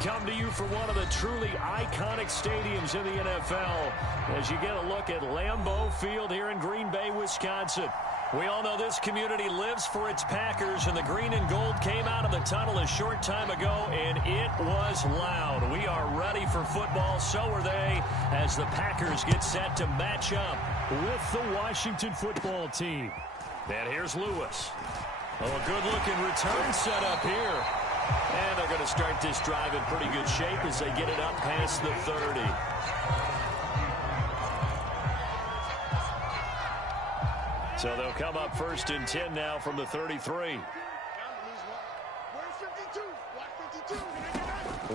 come to you from one of the truly iconic stadiums in the NFL as you get a look at Lambeau Field here in Green Bay, Wisconsin. We all know this community lives for its Packers, and the green and gold came out of the tunnel a short time ago, and it was loud. We are ready for football, so are they, as the Packers get set to match up with the Washington football team. And here's Lewis. Oh, a good-looking return set up here. And they're going to start this drive in pretty good shape as they get it up past the 30. So they'll come up 1st and 10 now from the 33.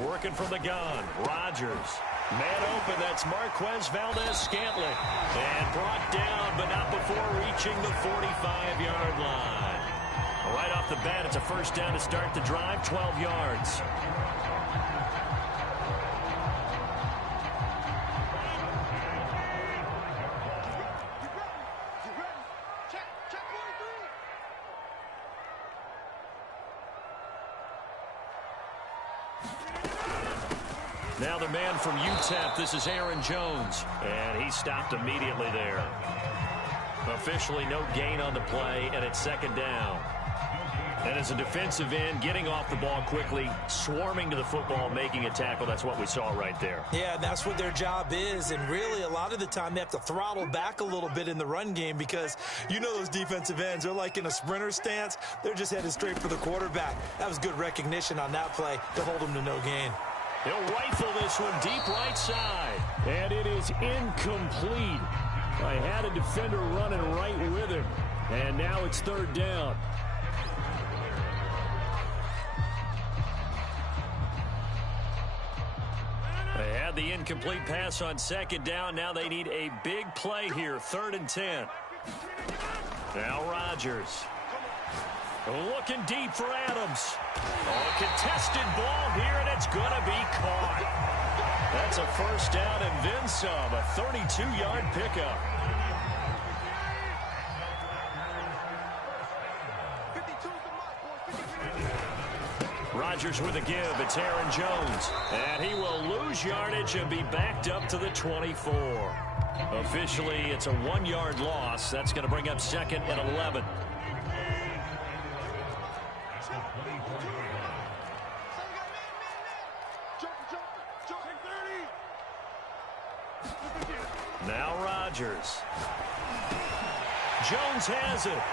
Working from the gun, Rodgers. Man open, that's Marquez Valdez-Scantling. And brought down, but not before reaching the 45-yard line. Right off the bat, it's a first down to start the drive, 12 yards. Now the man from UTEP, this is Aaron Jones. And he stopped immediately there. Officially no gain on the play, and it's 2nd down. And as a defensive end, getting off the ball quickly, swarming to the football, making a tackle, that's what we saw right there. Yeah, that's what their job is, and really a lot of the time they have to throttle back a little bit in the run game because you know those defensive ends, they're like in a sprinter stance. They're just headed straight for the quarterback. That was good recognition on that play to hold them to no gain. He'll rifle this one deep right side. And it is incomplete. I had a defender running right with him. And now it's 3rd down. They had the incomplete pass on 2nd down. Now they need a big play here. 3rd and 10. Now Rodgers. Looking deep for Adams. Oh, contested ball here, and it's going to be caught. That's a first down and then some. A 32-yard pickup. Rodgers with a give. It's Aaron Jones. And he will lose yardage and be backed up to the 24. Officially, it's a 1-yard loss. That's going to bring up 2nd and 11. Now Rodgers. Jones has it.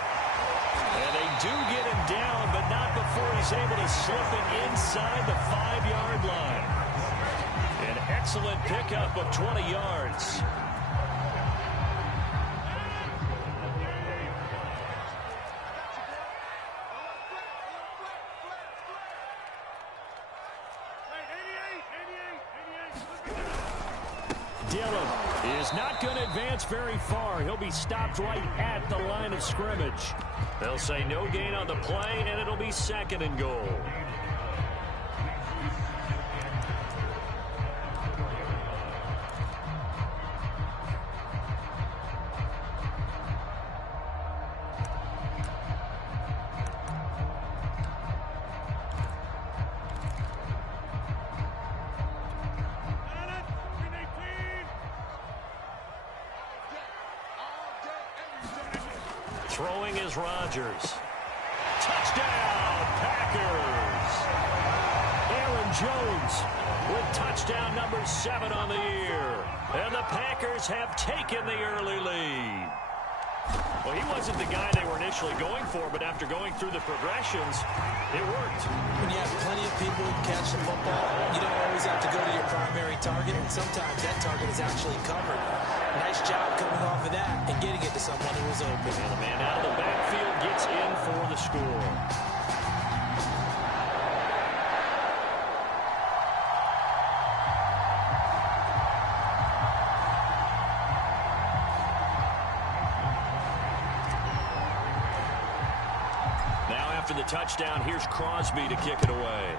And they do get him down, but not before he's able to slip it inside the 5-yard line. An excellent pickup of 20 yards. Dillon is not going to advance very far. He'll be stopped right at the line of scrimmage. They'll say no gain on the play, and it'll be 2nd and goal. Throwing is Rodgers. Touchdown, Packers! Aaron Jones with touchdown number 7 on the year. And the Packers have taken the early lead. Well, he wasn't the guy they were initially going for, but after going through the progressions, it worked. When you have plenty of people who catch the football, you don't always have to go to your primary target, and sometimes that target is actually covered. Nice job coming off of that and getting it to someone who was open. And the man out of the backfield gets in for the score. Now after the touchdown, here's Crosby to kick it away.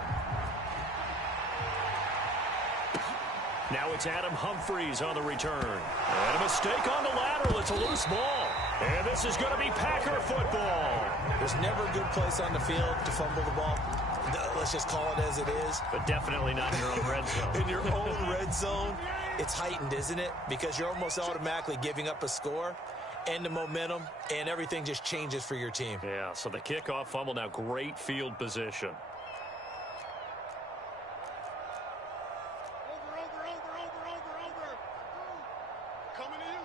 Now it's Adam Humphries on the return. And a mistake on the lateral. It's a loose ball. And this is going to be Packer football. There's never a good place on the field to fumble the ball. Let's just call it as it is. But definitely not in your own red zone. In your own red zone, it's heightened, isn't it? Because you're almost automatically giving up a score and the momentum, and everything just changes for your team. Yeah, so the kickoff fumble, now great field position. Over. Coming to you.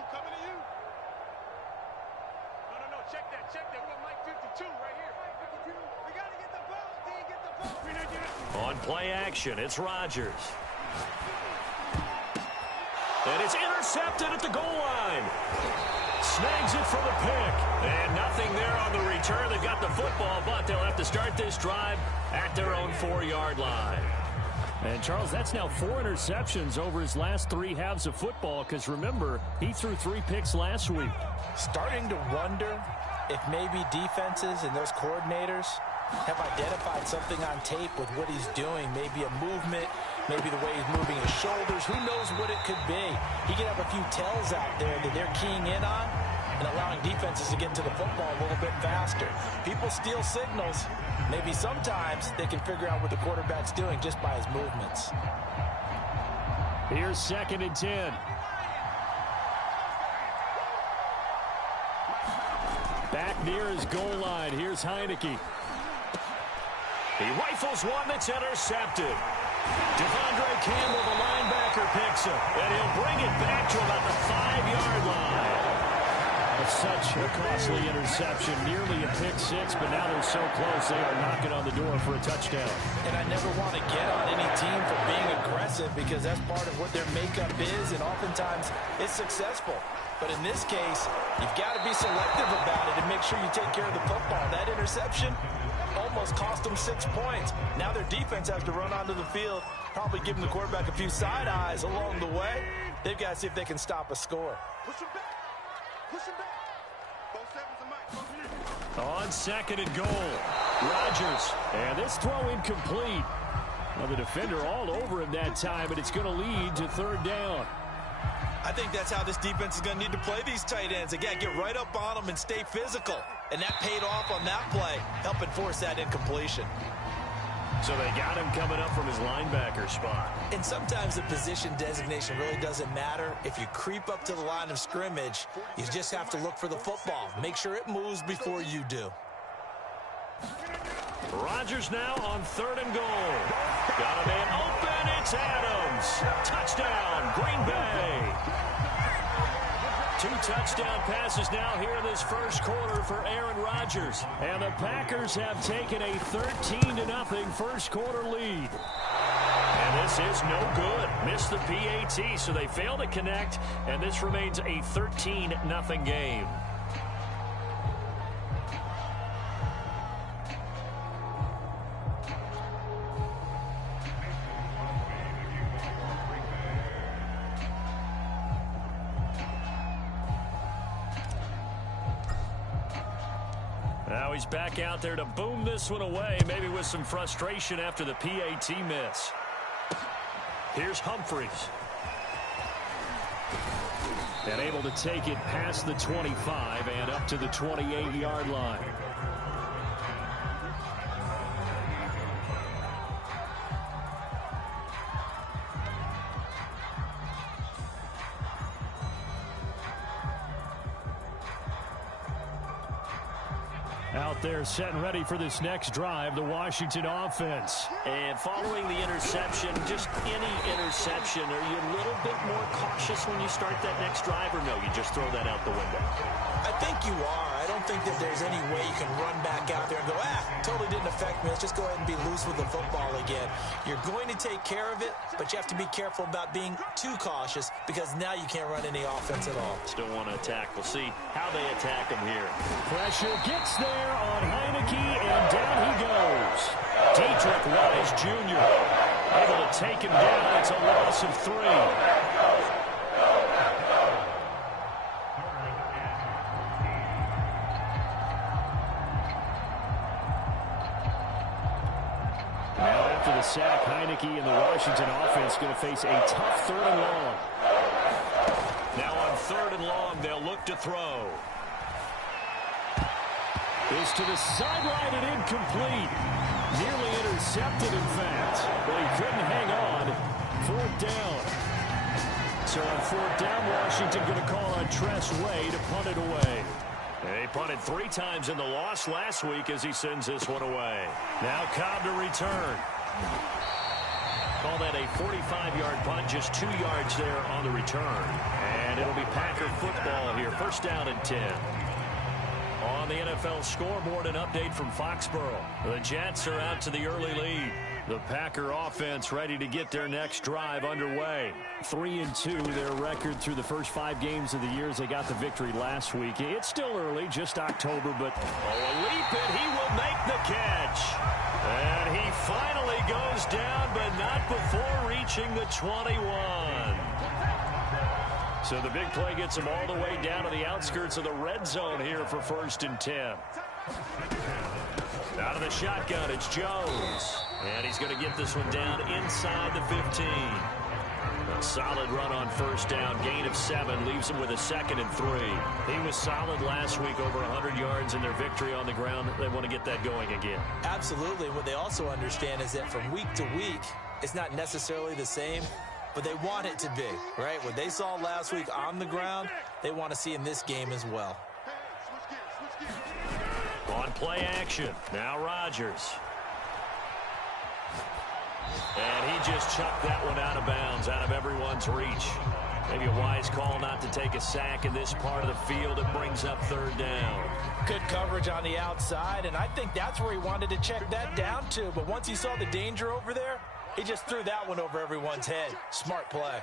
No, check that. We're on Mike 52 right here. Mike 52. We got to get the ball, D, get the ball. On play action, it's Rodgers. And it's intercepted at the goal line. Snags it for the pick. And nothing there on the return. They've got the football, but they'll have to start this drive at their own 4-yard line. And, Charles, that's now 4 interceptions over his last 3 halves of football, because, remember, he threw 3 picks last week. Starting to wonder if maybe defenses and those coordinators have identified something on tape with what he's doing. Maybe a movement, maybe the way he's moving his shoulders. Who knows what it could be? He could have a few tells out there that they're keying in on and allowing defenses to get to the football a little bit faster. People steal signals. Maybe sometimes they can figure out what the quarterback's doing just by his movements. Here's 2nd and 10. Back near his goal line. Here's Heineke. He rifles one that's intercepted. Devondre Campbell, the linebacker, picks him. And he'll bring it back to about the 5-yard line. Such a costly interception, nearly a pick 6, but now they're so close they are knocking on the door for a touchdown. And I never want to get on any team for being aggressive, because that's part of what their makeup is, and oftentimes it's successful. But in this case, you've got to be selective about it and make sure you take care of the football. That interception almost cost them 6 points. Now their defense has to run onto the field, probably giving the quarterback a few side eyes along the way. They've got to see if they can stop a score. Push him back. Both sevens and Mike. On 2nd and goal, Rodgers. And this throw incomplete. Well, the defender all over him that time, but it's going to lead to 3rd down. I think that's how this defense is going to need to play these tight ends. They got to get right up on them and stay physical. And that paid off on that play, helping force that incompletion. So they got him coming up from his linebacker spot. And sometimes the position designation really doesn't matter. If you creep up to the line of scrimmage, you just have to look for the football. Make sure it moves before you do. Rodgers now on 3rd and goal. Got a man open. It's Adams. Touchdown, Green Bay. 2 touchdown passes now here in this first quarter for Aaron Rodgers. And the Packers have taken a 13-0 first quarter lead. And this is no good. Missed the PAT, so they fail to connect, and this remains a 13-0 game. Now he's back out there to boom this one away, maybe with some frustration after the PAT miss. Here's Humphries. And able to take it past the 25 and up to the 28-yard line. Out there set and ready for this next drive, the Washington offense. And following the interception, just any interception, are you a little bit more cautious when you start that next drive, or no, you just throw that out the window? I think you are. I don't think that there's any way you can run back out there and go, totally didn't affect me. Let's just go ahead and be loose with the football again. You're going to take care of it, but you have to be careful about being too cautious, because now you can't run any offense at all. Still want to attack. We'll see how they attack him here. Pressure gets there on Heineke, and down he goes. Dietrich Wise Jr. able to take him down. It's a loss of 3. Now after the sack, Heineke and the Washington offense going to face a tough 3rd and long. Now on 3rd and long, they'll look to throw. Is to the sideline and incomplete. Nearly intercepted, in fact, but he couldn't hang on. 4th down. So on 4th down, Washington going to call on Tress Way to punt it away. He punted 3 times in the loss last week as he sends this one away. Now Cobb to return. Call that a 45-yard punt, just 2 yards there on the return. And it'll be Packer football here. 1st down and 10. On the NFL scoreboard, an update from Foxborough. The Jets are out to the early lead. The Packer offense ready to get their next drive underway. 3-2, their record through the first 5 games of the year as they got the victory last week. It's still early, just October, but a leap, and he will make the catch. And he finally goes down, but not before reaching the 21. So the big play gets him all the way down to the outskirts of the red zone here for 1st and 10. Out of the shotgun, it's Jones. And he's going to get this one down inside the 15. A solid run on 1st down. Gain of 7 leaves him with a 2nd and 3. He was solid last week, over 100 yards in their victory on the ground. They want to get that going again. Absolutely. What they also understand is that from week to week, it's not necessarily the same, but they want it to be, right? What they saw last week on the ground, they want to see in this game as well. On play action, now Rodgers. And he just chucked that one out of bounds, out of everyone's reach. Maybe a wise call not to take a sack in this part of the field. It brings up 3rd down. Good coverage on the outside, and I think that's where he wanted to check that down to. But once he saw the danger over there, he just threw that one over everyone's head. Smart play.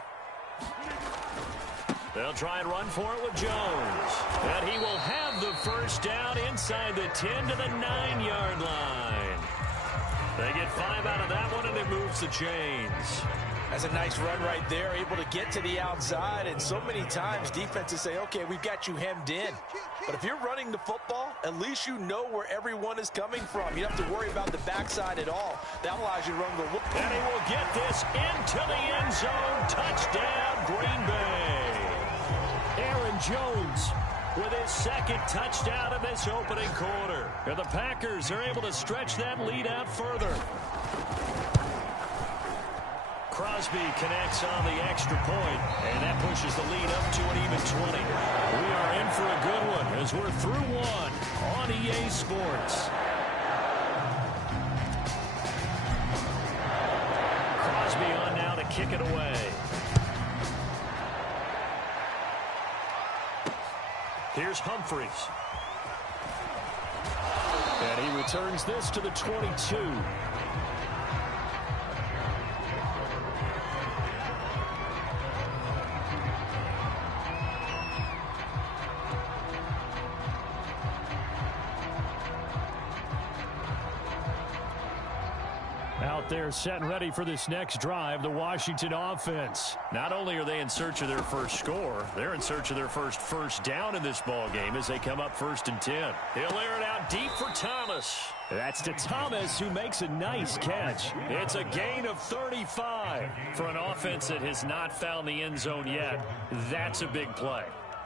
They'll try and run for it with Jones. And he will have the 1st down inside the 10 to the 9-yard line. They get 5 out of that one, and it moves the chains. That's a nice run right there, able to get to the outside. And so many times defenses say, okay, we've got you hemmed in. But if you're running the football, at least you know where everyone is coming from. You don't have to worry about the backside at all. That allows you to run the look. And he will get this into the end zone. Touchdown, Green Bay. Aaron Jones with his 2nd touchdown in this opening quarter. And the Packers are able to stretch that lead out further. Crosby connects on the extra point, and that pushes the lead up to an even 20. We are in for a good one as we're through 1 on EA Sports. Crosby on now to kick it away. Here's Humphries. And he returns this to the 22. Out there set and ready for this next drive, the Washington offense. Not only are they in search of their first score, they're in search of their first down in this ball game as they come up 1st and 10. He'll air it out deep for Thomas. That's to Thomas, who makes a nice catch. It's a gain of 35 for an offense that has not found the end zone yet. That's a big play.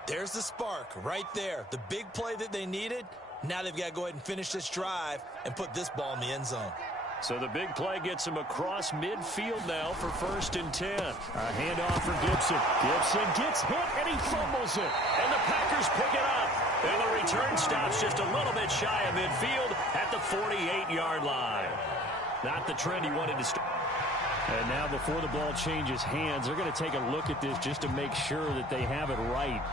There's the spark right there. The big play that they needed. Now they've got to go ahead and finish this drive and put this ball in the end zone. So the big play gets him across midfield now for 1st and 10. A handoff for Gibson. Gibson gets hit, and he fumbles it. And the Packers pick it up. And the return stops just a little bit shy of midfield at the 48-yard line. Not the trend he wanted to start. And now before the ball changes hands, they're going to take a look at this just to make sure that they have it right.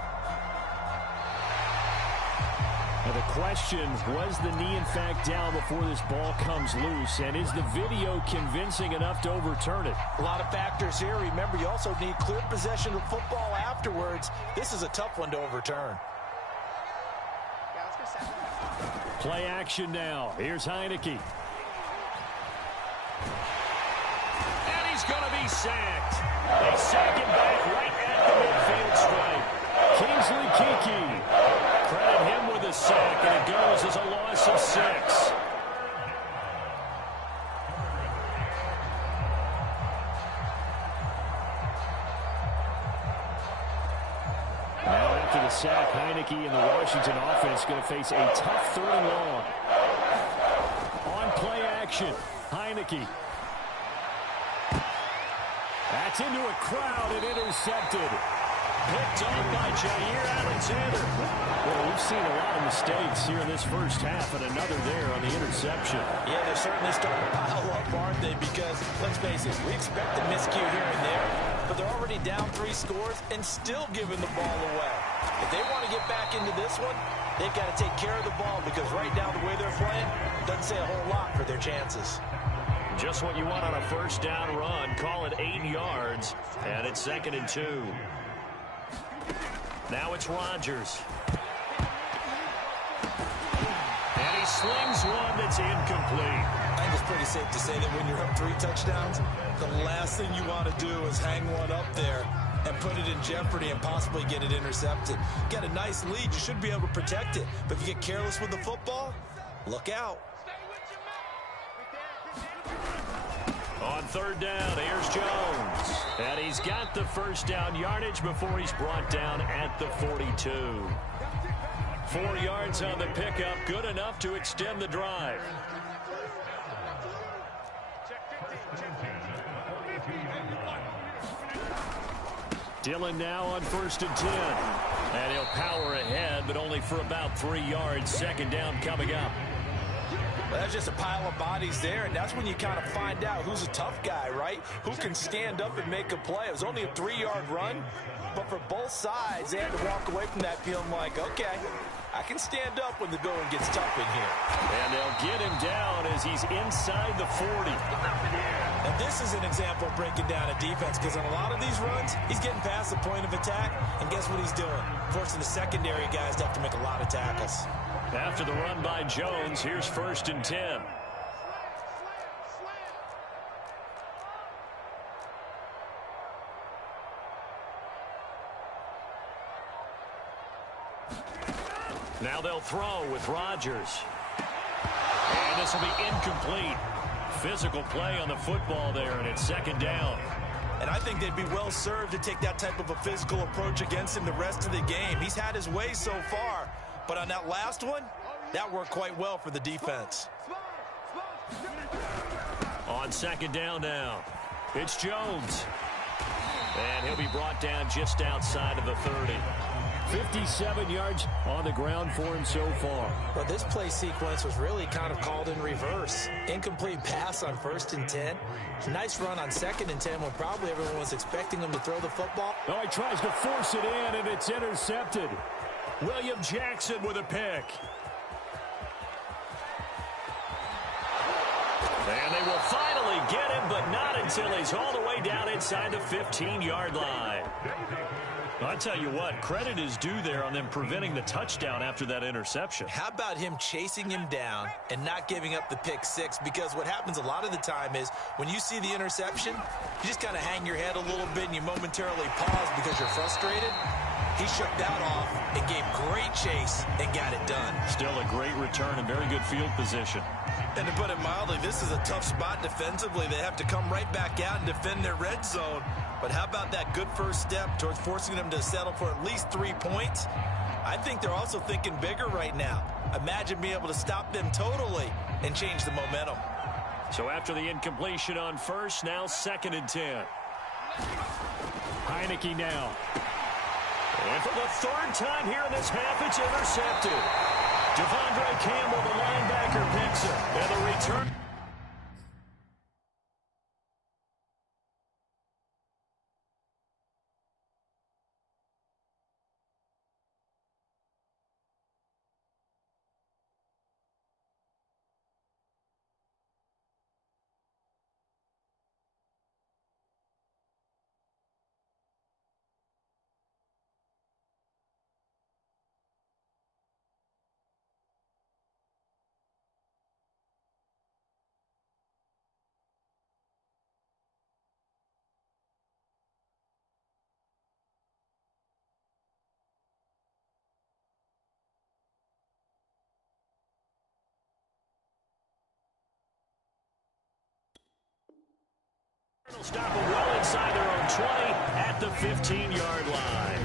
Now the question, was the knee in fact down before this ball comes loose? And is the video convincing enough to overturn it? A lot of factors here. Remember, you also need clear possession of football afterwards. This is a tough one to overturn. Play action now. Here's Heineke. And he's going to be sacked. They sack him back right at the midfield stripe. Kingsley Keke. Credit him with a sack, and it goes as a loss of 6. Now after the sack, Heineke and the Washington offense going to face a tough 3rd and long. On play action. action. Heineke. That's into a crowd and intercepted. Picked off by Jair Alexander. Well, we've seen a lot of mistakes here in this first half, and another there on the interception. Yeah, they're certainly starting to pile up, aren't they? Because, let's face it, we expect a miscue here and there, but they're already down 3 scores and still giving the ball away. If they want to get back into this one, they've got to take care of the ball because right now the way they're playing doesn't say a whole lot for their chances. Just what you want on a first down run. Call it 8 yards, and it's 2nd and 2. Now it's Rodgers. And he slings one that's incomplete. I think it's pretty safe to say that when you're up 3 touchdowns, the last thing you want to do is hang one up there and put it in jeopardy and possibly get it intercepted. Get a nice lead, you should be able to protect it. But if you get careless with the football, look out. On 3rd down, here's Jones. And he's got the first down yardage before he's brought down at the 42. 4 yards on the pickup, good enough to extend the drive. Dillon now on 1st and 10. And he'll power ahead, but only for about 3 yards. 2nd down coming up. Well, that's just a pile of bodies there, and that's when you kind of find out who's a tough guy, right? Who can stand up and make a play. It was only a 3-yard run, but for both sides, they had to walk away from that feeling like, okay, I can stand up when the going gets tough in here. And they'll get him down as he's inside the 40. And this is an example of breaking down a defense, because on a lot of these runs, he's getting past the point of attack, and guess what he's doing? Forcing the secondary guys to have to make a lot of tackles. After the run by Jones, here's 1st and 10. Now they'll throw with Rodgers. And this will be incomplete. Physical play on the football there, and it's 2nd down. And I think they'd be well served to take that type of a physical approach against him the rest of the game. He's had his way so far, but on that last one, that worked quite well for the defense. On 2nd down now, it's Jones. And he'll be brought down just outside of the 30. 57 yards on the ground for him so far. Well, this play sequence was really kind of called in reverse. Incomplete pass on 1st and 10. Nice run on 2nd and 10 when probably everyone was expecting him to throw the football. Oh, he tries to force it in, and it's intercepted. William Jackson with a pick. And they will finally get him, but not until he's all the way down inside the 15-yard line. I'll tell you what, credit is due there on them preventing the touchdown after that interception. How about him chasing him down and not giving up the pick 6? Because what happens a lot of the time is when you see the interception, you just kind of hang your head a little bit and you momentarily pause because you're frustrated. He shook that off and gave great chase and got it done. Still a great return and very good field position. And to put it mildly, this is a tough spot defensively. They have to come right back out and defend their red zone. But how about that good first step towards forcing them to settle for at least 3 points? I think they're also thinking bigger right now. Imagine being able to stop them totally and change the momentum. So after the incompletion on 1st, now 2nd and 10. Heineke now. And for the 3rd time here in this half, it's intercepted. Devondre Campbell, the linebacker, picks it. And the return. They'll stop them well inside their own 20 at the 15-yard line.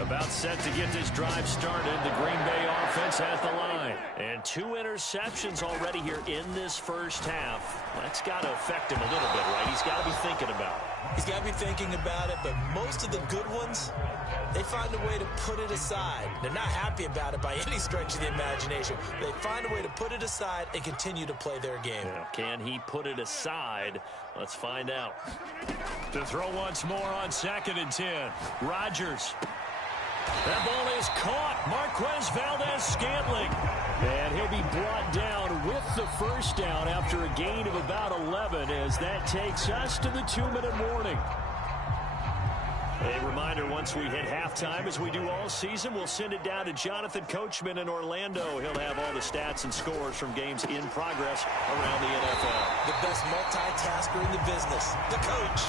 About set moment to get this drive started. The Green Bay offense at the line. And 2 interceptions already here in this first half. That's got to affect him a little bit, right? He's got to be thinking about it. He's got to be thinking about it, but most of the good ones, they find a way to put it aside. They're not happy about it by any stretch of the imagination. They find a way to put it aside and continue to play their game. Yeah. Can he put it aside? Let's find out. To throw once more on 2nd and 10. Rodgers. That ball is caught. Marquez Valdez-Scantling. And he'll be brought down with the first down after a gain of about 11 as that takes us to the 2-minute warning. A reminder, once we hit halftime, as we do all season, we'll send it down to Jonathan Coachman in Orlando. He'll have all the stats and scores from games in progress around the NFL. The best multitasker in the business, the coach.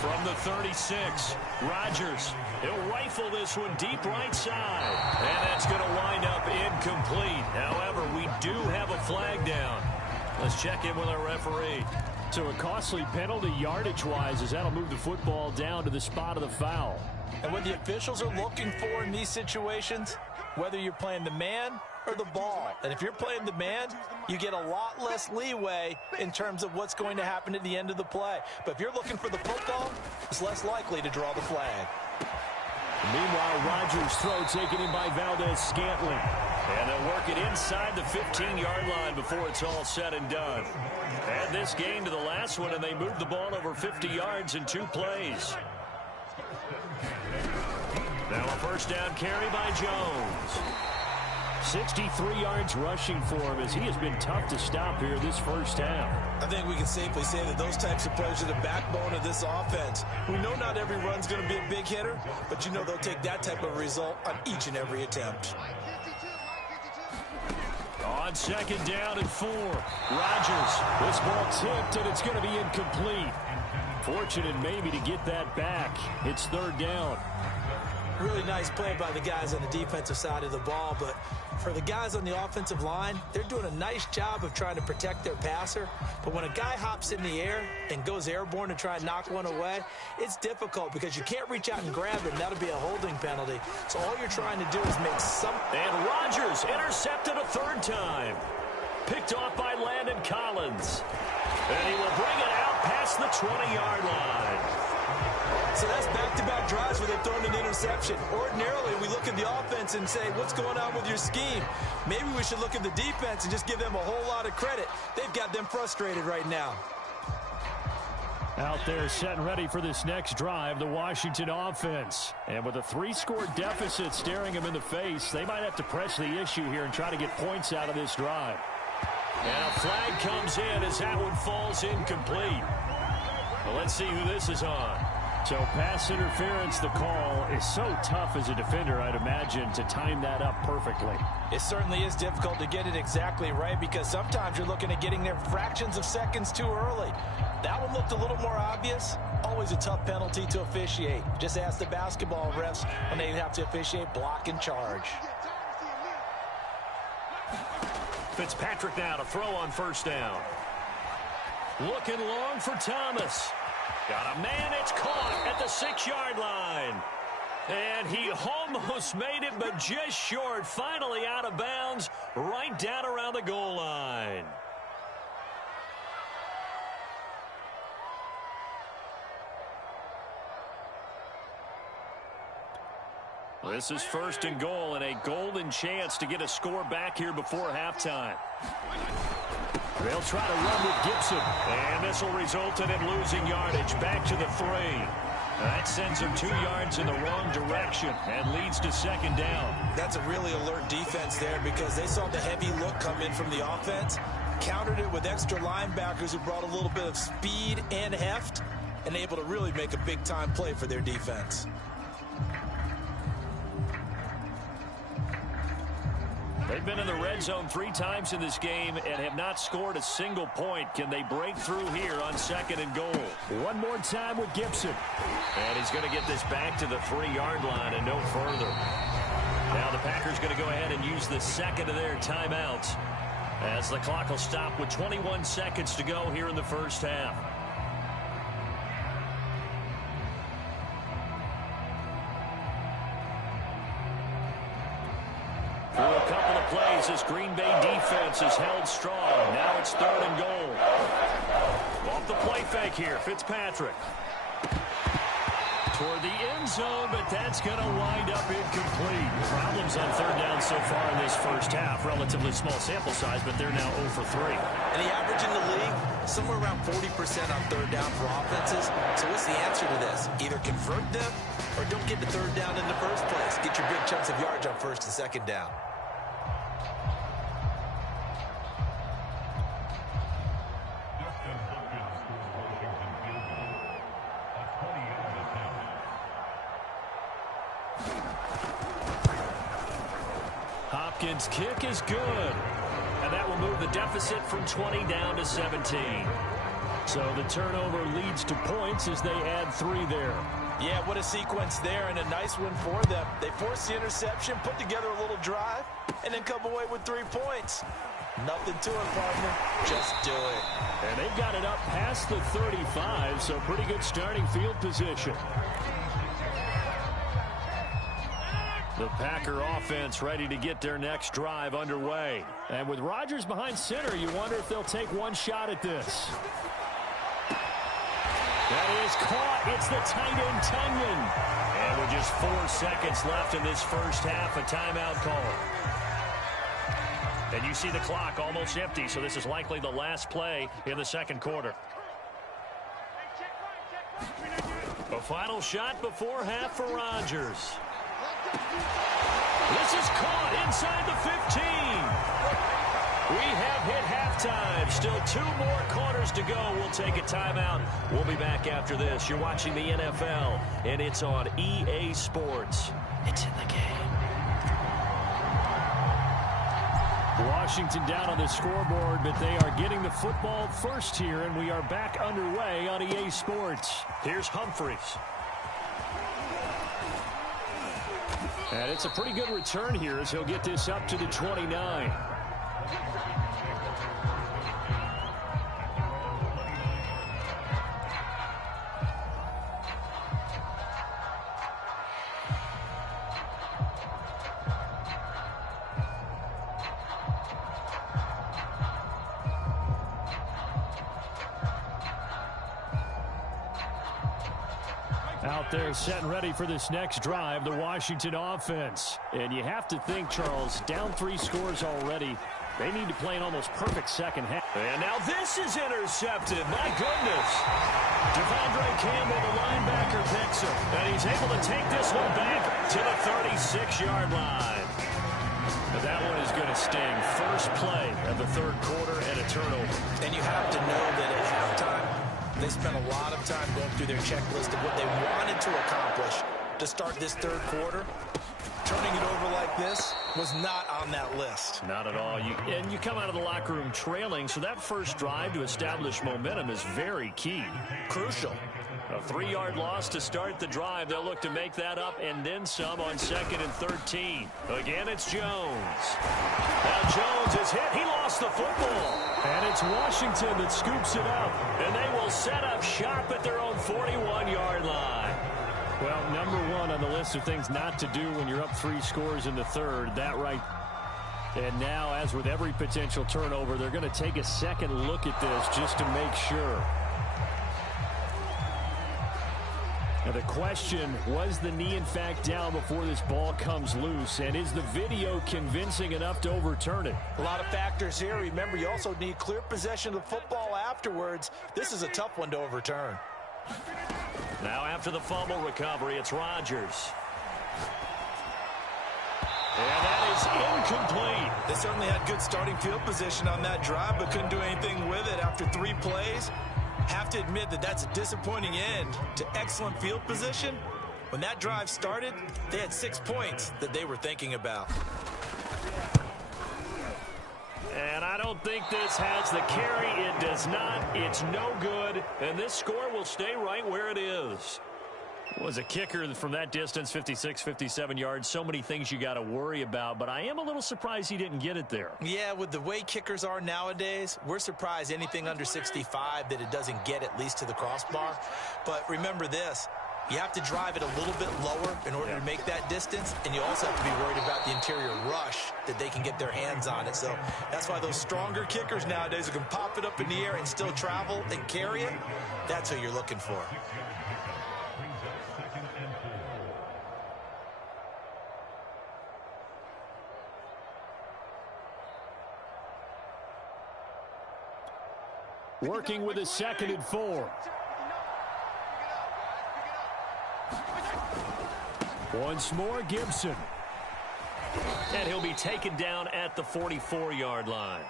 From the 36, Rodgers. He'll rifle this one deep right side. And that's going to wind up incomplete. However, we do have a flag down. Let's check in with our referee. So a costly penalty yardage-wise as that'll move the football down to the spot of the foul. And what the officials are looking for in these situations, whether you're playing the man or the ball. And if you're playing the man, you get a lot less leeway in terms of what's going to happen at the end of the play. But if you're looking for the football, it's less likely to draw the flag. Meanwhile, Rodgers' throw taken in by Valdez-Scantling. And they'll work it inside the 15-yard line before it's all said and done. Add this game to the last one, and they moved the ball over 50 yards in 2 plays. Now a first down carry by Jones. 63 yards rushing for him as he has been tough to stop here this first half. I think we can safely say that those types of plays are the backbone of this offense. We know not every run's going to be a big hitter, but you know they'll take that type of result on each and every attempt. On 2nd down and 4, Rodgers. This ball tipped, and it's going to be incomplete. Fortunate maybe to get that back. It's 3rd down. Really nice play by the guys on the defensive side of the ball, but for the guys on the offensive line, they're doing a nice job of trying to protect their passer. But when a guy hops in the air and goes airborne to try and knock one away, it's difficult because you can't reach out and grab it, and that'll be a holding penalty. So all you're trying to do is make some... And Rodgers intercepted a 3rd time. Picked off by Landon Collins. And he will bring it out past the 20-yard line. So that's back-to-back drives where they've thrown an interception. Ordinarily, we look at the offense and say, what's going on with your scheme? Maybe we should look at the defense and just give them a whole lot of credit. They've got them frustrated right now. Out there set and ready for this next drive, the Washington offense. And with a 3-score deficit staring them in the face, they might have to press the issue here and try to get points out of this drive. And a flag comes in as that one falls incomplete. Well, let's see who this is on. So pass interference, the call is so tough as a defender, I'd imagine, to time that up perfectly. It certainly is difficult to get it exactly right because sometimes you're looking at getting there fractions of seconds too early. That one looked a little more obvious. Always a tough penalty to officiate. Just ask the basketball refs when they have to officiate block and charge. Fitzpatrick now to throw on 1st down. Looking long for Thomas. Got a man, it's caught at the 6-yard line. And he almost made it, but just short. Finally out of bounds, right down around the goal line. This is 1st and goal, and a golden chance to get a score back here before halftime. They'll try to run with Gibson. And this will result in him losing yardage. Back to the 3. That sends him 2 yards in the wrong direction and leads to 2nd down. That's a really alert defense there because they saw the heavy look come in from the offense, countered it with extra linebackers who brought a little bit of speed and heft, and able to really make a big-time play for their defense. They've been in the red zone 3 times in this game and have not scored a single point. Can they break through here on 2nd and goal? One more time with Gibson. And he's going to get this back to the 3-yard line and no further. Now the Packers going to go ahead and use the 2nd of their timeouts as the clock will stop with 21 seconds to go here in the first half. plays. This Green Bay defense is held strong. Now it's 3rd and goal. Off the play fake here, Fitzpatrick. Toward the end zone, but that's going to wind up incomplete. Problems on 3rd down so far in this first half. Relatively small sample size, but they're now 0 for 3. And the average in the league, somewhere around 40% on 3rd down for offenses. So what's the answer to this? Either convert them or don't get to 3rd down in the first place. Get your big chunks of yards on 1st and 2nd down. Hopkins' kick is good. And that will move the deficit from 20 down to 17. So the turnover leads to points as they add 3 there. Yeah, what a sequence there, and a nice one for them. They force the interception, put together a little drive, and then come away with 3 points. Nothing to it, partner. Just do it. And they got it up past the 35, so pretty good starting field position. The Packer offense ready to get their next drive underway. And with Rodgers behind center, you wonder if they'll take one shot at this. That is caught. It's the tight end, Tunyon. And with just 4 seconds left in this first half, a timeout call. And you see the clock almost empty, so this is likely the last play in the 2nd quarter. A final shot before half for Rodgers. This is caught inside the 15. We have hit halftime. Still 2 more quarters to go. We'll take a timeout. We'll be back after this. You're watching the NFL, and it's on EA Sports. It's in the game. Washington down on the scoreboard, but they are getting the football first here, and we are back underway on EA Sports. Here's Humphries. And it's a pretty good return here as he'll get this up to the 29. Out there set and ready for this next drive, the Washington offense. And you have to think, Charles, down 3 scores already. They need to play an almost perfect second half. And now this is intercepted. My goodness. Devondre Campbell, the linebacker, picks him. And he's able to take this one back to the 36-yard line. But that one is going to sting. First play of the 3rd quarter and a turnover. And you have to know that at halftime, they spent a lot of time going through their checklist of what they wanted to accomplish to start this 3rd quarter. Turning it over like this was not on that list. Not at all. And you come out of the locker room trailing, so that first drive to establish momentum is very key. Crucial. A 3-yard loss to start the drive. They'll look to make that up and then some on 2nd and 13. Again, it's Jones. Now Jones is hit. He lost the football. And it's Washington that scoops it up. And they will set up shop at their own 41-yard line. Well, number 1 on the list of things not to do when you're up 3 scores in the 3rd. That right. And now, as with every potential turnover, they're going to take a second look at this just to make sure. Now the question, was the knee in fact down before this ball comes loose? And is the video convincing enough to overturn it? A lot of factors here. Remember, you also need clear possession of the football afterwards. This is a tough one to overturn. Now after the fumble recovery, it's Rodgers. And that is incomplete. They certainly had good starting field position on that drive, but couldn't do anything with it after 3 plays. Have to admit that that's a disappointing end to excellent field position. When that drive started, they had 6 points that they were thinking about. And I don't think this has the carry. It does not. It's no good. And this score will stay right where it is. Was a kicker from that distance, 56, 57 yards. So many things you got to worry about, but I am a little surprised he didn't get it there. Yeah, with the way kickers are nowadays, we're surprised anything under 65 that it doesn't get at least to the crossbar. But remember this, You have to drive it a little bit lower in order to make that distance, and you also have to be worried about the interior rush that they can get their hands on it. So that's why those stronger kickers nowadays who can pop it up in the air and still travel and carry it, that's who you're looking for. Working with a 2nd and 4. Once more, Gibson. And he'll be taken down at the 44-yard line.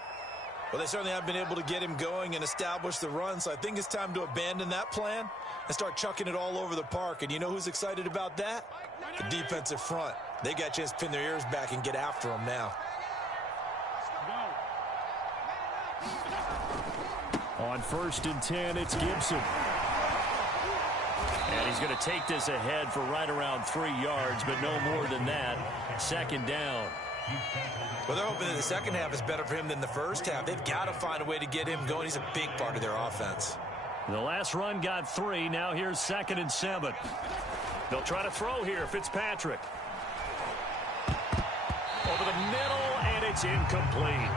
Well, they certainly have been able to get him going and establish the run, so I think it's time to abandon that plan and start chucking it all over the park. And you know who's excited about that? The defensive front. They got a chance to pin their ears back and get after him now. On 1st and 10, it's Gibson. And he's going to take this ahead for right around 3 yards, but no more than that. 2nd down. Well, they're hoping that the second half is better for him than the first half. They've got to find a way to get him going. He's a big part of their offense. The last run got 3. Now here's 2nd and 7. They'll try to throw here. Fitzpatrick. Over the middle, and it's incomplete.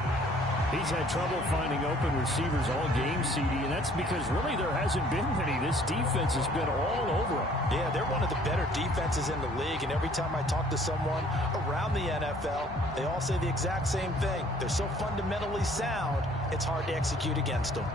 He's had trouble finding open receivers all game, CD, and that's because really there hasn't been many. This defense has been all over him. Yeah, they're one of the better defenses in the league, and every time I talk to someone around the NFL, they all say the exact same thing. They're so fundamentally sound, it's hard to execute against them.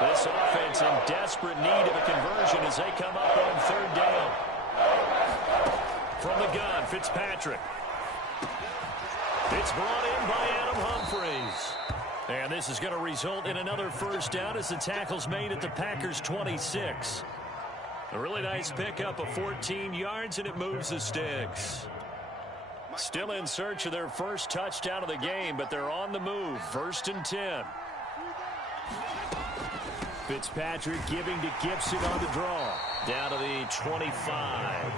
This offense in desperate need of a conversion as they come up on 3rd down. From the gun, Fitzpatrick. It's brought in by Adam Humphries. And this is going to result in another 1st down as the tackle's made at the Packers' 26. A really nice pickup of 14 yards, and it moves the sticks. Still in search of their first touchdown of the game, but they're on the move. 1st and 10. Fitzpatrick giving to Gibson on the draw. Down to the 25.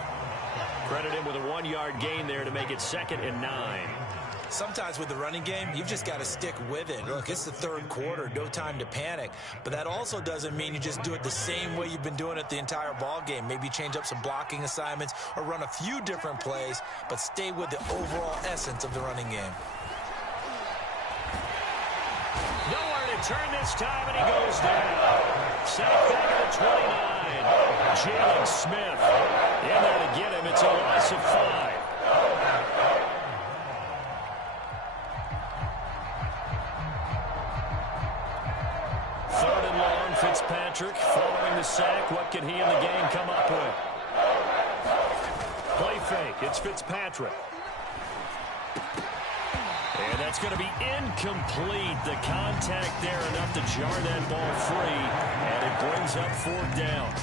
Credit him with a 1-yard gain there to make it 2nd and 9. Sometimes with the running game, you've just got to stick with it. Look, it's the 3rd quarter, no time to panic. But that also doesn't mean you just do it the same way you've been doing it the entire ball game. Maybe change up some blocking assignments or run a few different plays, but stay with the overall essence of the running game. Nowhere to turn this time, and he goes down. Sacked back at the 29. Jalen Smith in there to get him. It's a loss of 5. Third and long, Fitzpatrick following the sack. What can he and the gang come up with? Play fake. It's Fitzpatrick. And that's going to be incomplete. The contact there enough to jar that ball free. And it brings up 4th down.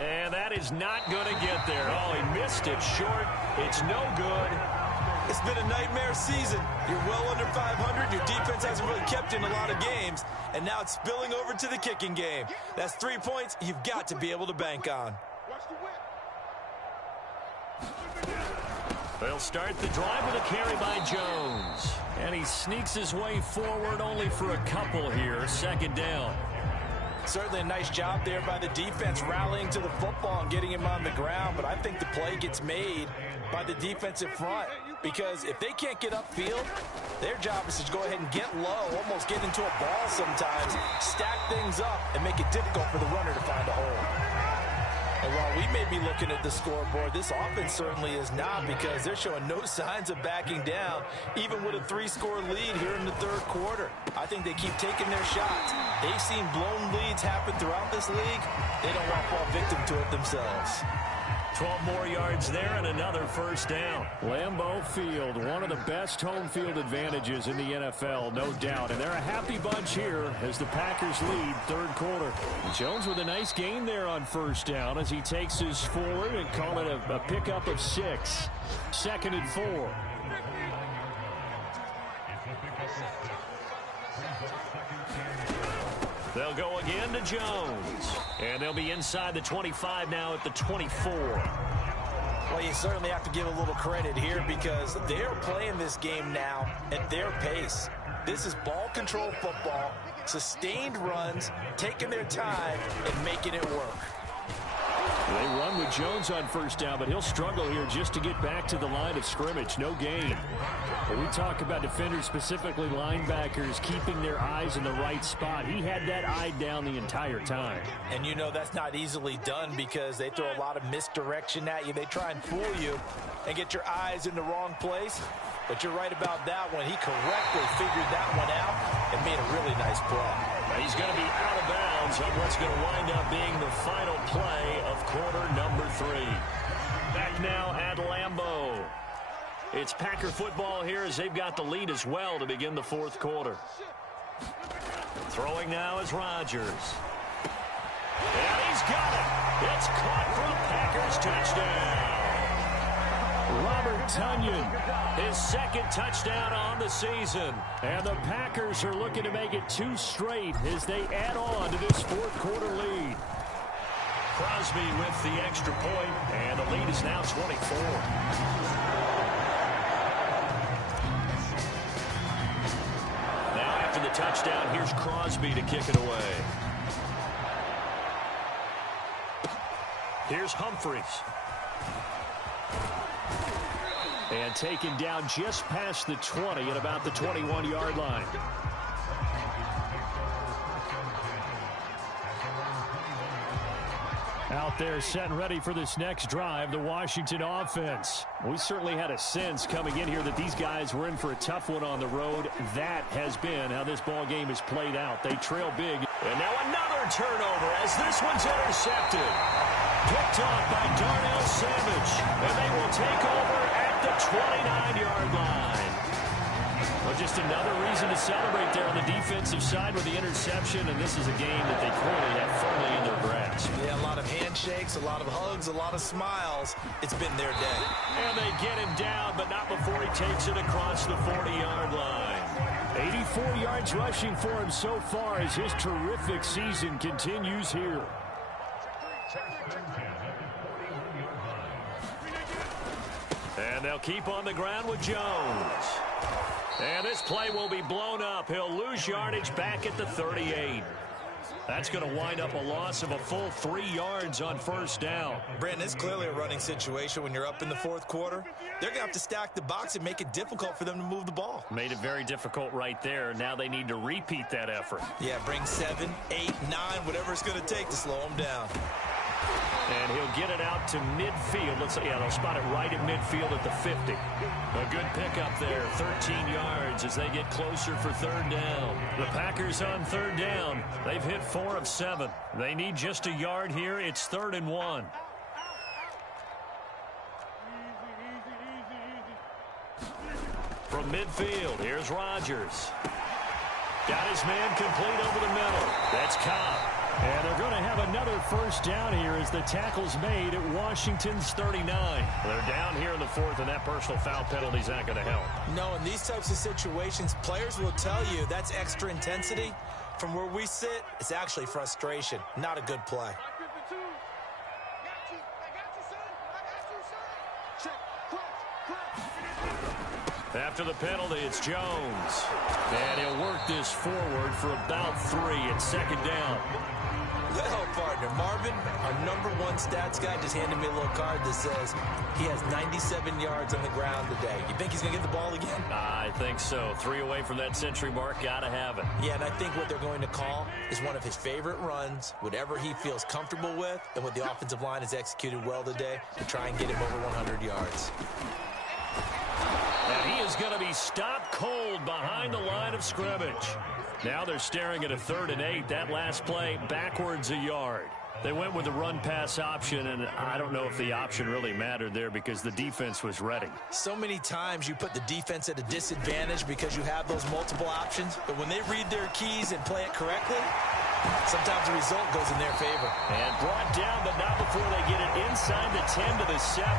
And that is not going to get there. Oh, he missed it short. It's no good. It's been a nightmare season. You're well under 500. Your defense hasn't really kept you in a lot of games. And now it's spilling over to the kicking game. That's 3 points you've got to be able to bank on. They'll start the drive with a carry by Jones. And he sneaks his way forward only for a couple here. 2nd down. Certainly a nice job there by the defense rallying to the football and getting him on the ground. But I think the play gets made by the defensive front. Because if they can't get upfield, their job is to go ahead and get low, almost get into a ball sometimes, stack things up, and make it difficult for the runner to find a hole. And while we may be looking at the scoreboard, this offense certainly is not, because they're showing no signs of backing down, even with a 3-score lead here in the 3rd quarter. I think they keep taking their shots. They've seen blown leads happen throughout this league. They don't want to fall victim to it themselves. 12 more yards there and another 1st down. Lambeau Field, one of the best home field advantages in the NFL, no doubt. And they're a happy bunch here as the Packers lead 3rd quarter. Jones with a nice gain there on 1st down as he takes his forward and call it a pickup of 6. 2nd and 4. They'll go again to Jones. And they'll be inside the 25 now at the 24. Well, you certainly have to give a little credit here because they're playing this game now at their pace. This is ball control football, sustained runs, taking their time and making it work. They run with Jones on first down, but he'll struggle here just to get back to the line of scrimmage. No gain. When we talk about defenders, specifically linebackers, keeping their eyes in the right spot, he had that eye down the entire time. And you know that's not easily done because they throw a lot of misdirection at you. They try and fool you and get your eyes in the wrong place. But you're right about that one. He correctly figured that one out and made a really nice play. He's going to be out of bounds on what's going to wind up being the final play of quarter number 3. Back now at Lambeau. It's Packer football here as they've got the lead as well to begin the fourth quarter. Throwing now is Rodgers. And he's got it. It's caught for a Packers touchdown. Robert Tonyan, his second touchdown on the season. And the Packers are looking to make it 2 straight as they add on to this fourth quarter lead. Crosby with the extra point, and the lead is now 24. Now after the touchdown, here's Crosby to kick it away. Here's Humphries. And taken down just past the 20 at about the 21-yard line. Out there set and ready for this next drive, the Washington offense. We certainly had a sense coming in here that these guys were in for a tough one on the road. That has been how this ball game is played out. They trail big. And now another turnover as this one's intercepted. Picked off by Darnell Savage. And they will take over at the 29-yard line. Well, just another reason to celebrate there on the defensive side with the interception, and this is a game that they clearly have firmly in their grasp. Yeah, a lot of handshakes, a lot of hugs, a lot of smiles. It's been their day. And they get him down, but not before he takes it across the 40-yard line. 84 yards rushing for him so far as his terrific season continues here. And they'll keep on the ground with Jones. And this play will be blown up. He'll lose yardage back at the 38. That's going to wind up a loss of a full 3 yards on first down. Brandon, it's clearly a running situation when you're up in the fourth quarter. They're going to have to stack the box and make it difficult for them to move the ball. Made it very difficult right there. Now they need to repeat that effort. Yeah, bring 7, 8, 9, whatever it's going to take to slow them down. And he'll get it out to midfield. Looks like, yeah, they'll spot it right at midfield at the 50. A good pickup there, 13 yards as they get closer for third down. The Packers on third down. They've hit 4 of 7. They need just a yard here. It's 3rd and 1. From midfield, here's Rodgers. Got his man complete over the middle. That's Cobb. And they're going to have another first down here as the tackle's made at Washington's 39. They're down here in the fourth, and that personal foul penalty is not going to help. No, in these types of situations, players will tell you that's extra intensity. From where we sit, it's actually frustration, not a good play. After the penalty, it's Jones. And he'll work this forward for about 3 at second down. Well, partner, Marvin, our #1 stats guy, just handed me a little card that says he has 97 yards on the ground today. You think he's going to get the ball again? I think so. 3 away from that century mark. Got to have it. Yeah, and I think what they're going to call is one of his favorite runs, whatever he feels comfortable with, and what the offensive line has executed well today to try and get him over 100 yards. And he is going to be stopped cold behind the line of scrimmage. Now they're staring at a 3rd and 8. That last play backwards a yard. They went with the run-pass option, and I don't know if the option really mattered there because the defense was ready. So many times you put the defense at a disadvantage because you have those multiple options, but when they read their keys and play it correctly, sometimes the result goes in their favor. And brought down, but not before they get it inside the 10 to the 7.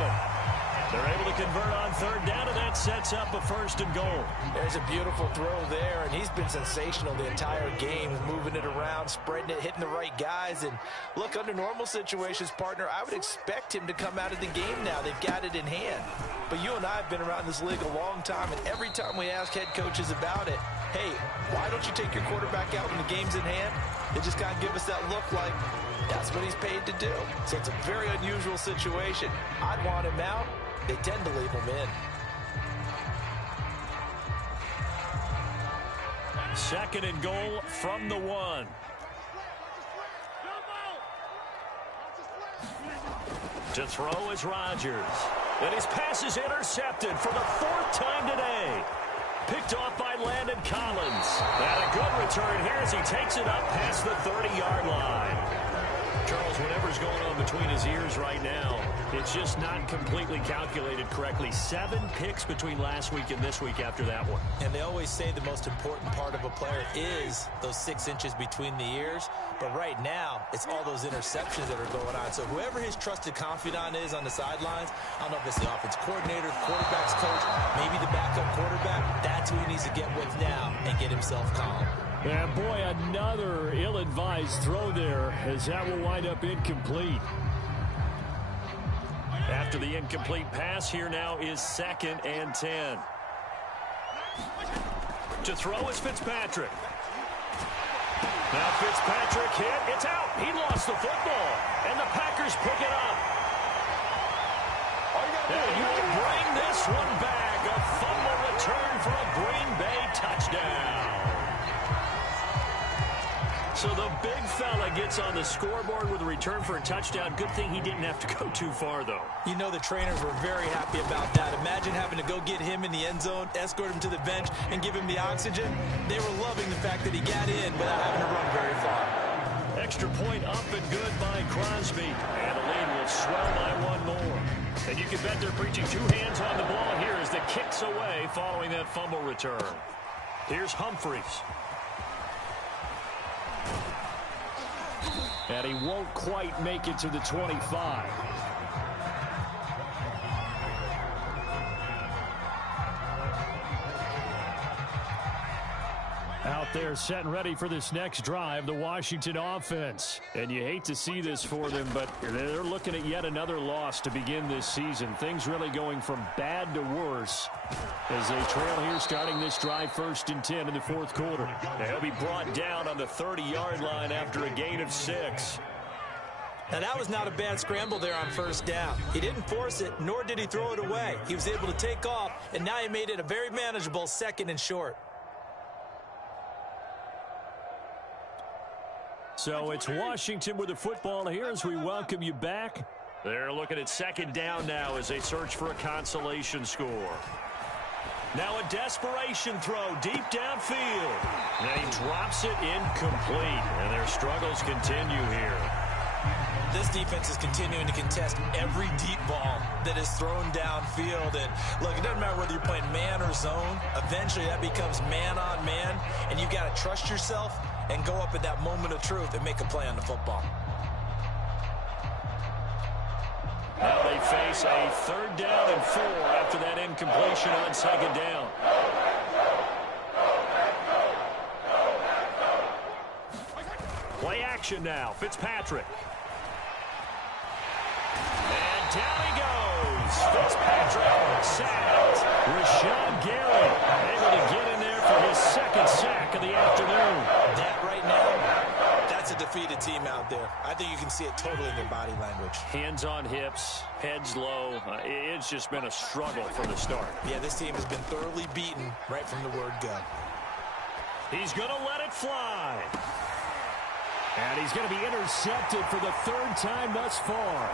They're able to convert on third down, and that sets up a 1st and goal. There's a beautiful throw there, and he's been sensational the entire game, moving it around, spreading it, hitting the right guys. And look, under normal situations, partner, I would expect him to come out of the game now. They've got it in hand. But you and I have been around this league a long time, and every time we ask head coaches about it, hey, why don't you take your quarterback out when the game's in hand? They just kind of give us that look like that's what he's paid to do. So it's a very unusual situation. I'd want him out. They tend to leave him in. 2nd and goal from the 1. To throw is Rodgers. And his pass is intercepted for the 4th time today. Picked off by Landon Collins. And a good return here as he takes it up past the 30-yard line. Charles, whatever's going on between his ears right now, it's just not completely calculated correctly. 7 picks between last week and this week after that one. And they always say the most important part of a player is those 6 inches between the ears. But right now, it's all those interceptions that are going on. So whoever his trusted confidant is on the sidelines, I don't know if it's the offense coordinator, the quarterback's coach, maybe the backup quarterback, that's who he needs to get with now and get himself calm. And boy, another ill-advised throw there, as that will wind up incomplete. After the incomplete pass, here now is 2nd and 10. To throw is Fitzpatrick. Now Fitzpatrick hit. It's out. He lost the football. And the Packers pick it up. And he will bring this one back. A fumble return for a Green Bay touchdown. So the big fella gets on the scoreboard with a return for a touchdown. Good thing he didn't have to go too far, though. You know the trainers were very happy about that. Imagine having to go get him in the end zone, escort him to the bench, and give him the oxygen. They were loving the fact that he got in without having to run very far. Extra point up and good by Crosby. And the lead will swell by 1 more. And you can bet they're preaching 2 hands on the ball here as the kick's away following that fumble return. Here's Humphries. And he won't quite make it to the 25. Out there set and ready for this next drive, the Washington offense. And you hate to see this for them, but they're looking at yet another loss to begin this season. Things really going from bad to worse as they trail here starting this drive 1st and 10 in the 4th quarter. Now he'll be brought down on the 30-yard line after a gain of 6. Now, that was not a bad scramble there on 1st down. He didn't force it, nor did he throw it away. He was able to take off, and now he made it a very manageable 2nd and short. So it's Washington with the football here as we welcome you back. They're looking at 2nd down now as they search for a consolation score. Now a desperation throw deep downfield. And he drops it incomplete. And their struggles continue here. This defense is continuing to contest every deep ball that is thrown downfield. And look, it doesn't matter whether you're playing man or zone. Eventually that becomes man on man. And you've got to trust yourself and go up at that moment of truth and make a play on the football. Now they face a 3rd down and 4 after that incompletion on 2nd down. Play action now. Fitzpatrick. And down he goes. Fitzpatrick sacked. Rashawn Gary able to get in there for his 2nd sack of the afternoon. That right now, that's a defeated team out there. I think you can see it totally in their body language. Hands on hips, heads low. It's just been a struggle from the start. Yeah, this team has been thoroughly beaten right from the word go. He's going to let it fly. And he's going to be intercepted for the 3rd time thus far.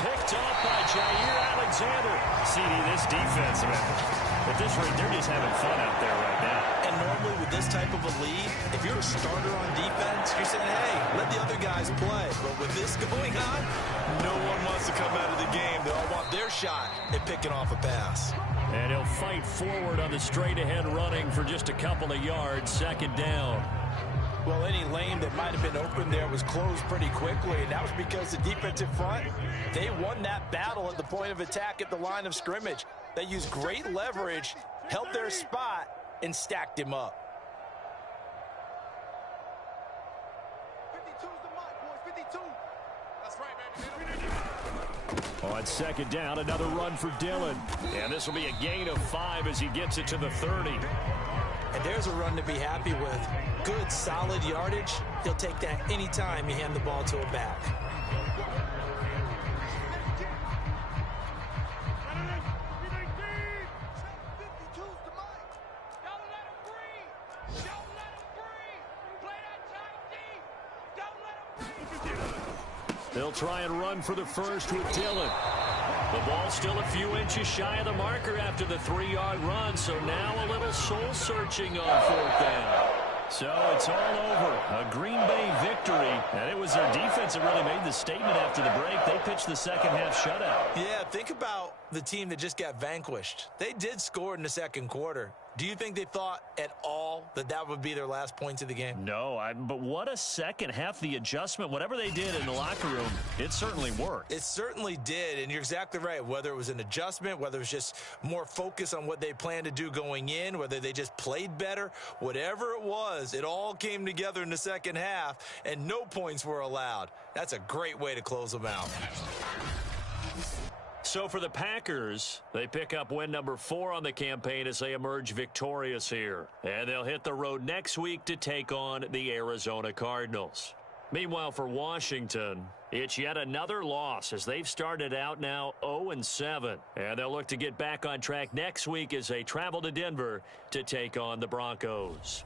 Picked off by Jair Alexander. CD, this defense, at this rate, they're just having fun out there right now. And normally with this type of a lead, if you're a starter on defense, you're saying, hey, let the other guys play. But with this going on, no one wants to come out of the game. They all want their shot at picking off a pass. And he'll fight forward on the straight-ahead running for just a couple of yards. 2nd down. Well, any lane that might have been open there was closed pretty quickly, and that was because the defensive front, they won that battle at the point of attack at the line of scrimmage. They used great leverage, held their spot, and stacked him up. 52's the mark, boys. 52. That's right, baby. On second down, another run for Dillon. And this will be a gain of 5 as he gets it to the 30. And there's a run to be happy with. Good, solid yardage. He'll take that anytime you hand the ball to a back. They'll try and run for the first with Dillon. The ball's still a few inches shy of the marker after the 3-yard run, so now a little soul-searching on fourth down. So it's all over. A Green Bay victory. And it was their defense that really made the statement after the break. They pitched the second-half shutout. Yeah, think about the team that just got vanquished. They did score in the second quarter. Do you think they thought at all that that would be their last points of the game? No, but what a second half. The adjustment, whatever they did in the locker room, it certainly worked. It certainly did, and you're exactly right. Whether it was an adjustment, whether it was just more focus on what they planned to do going in, whether they just played better, whatever it was, it all came together in the second half, and no points were allowed. That's a great way to close them out. So for the Packers, they pick up win number 4 on the campaign as they emerge victorious here. And they'll hit the road next week to take on the Arizona Cardinals. Meanwhile, for Washington, it's yet another loss as they've started out now 0-7. And they'll look to get back on track next week as they travel to Denver to take on the Broncos.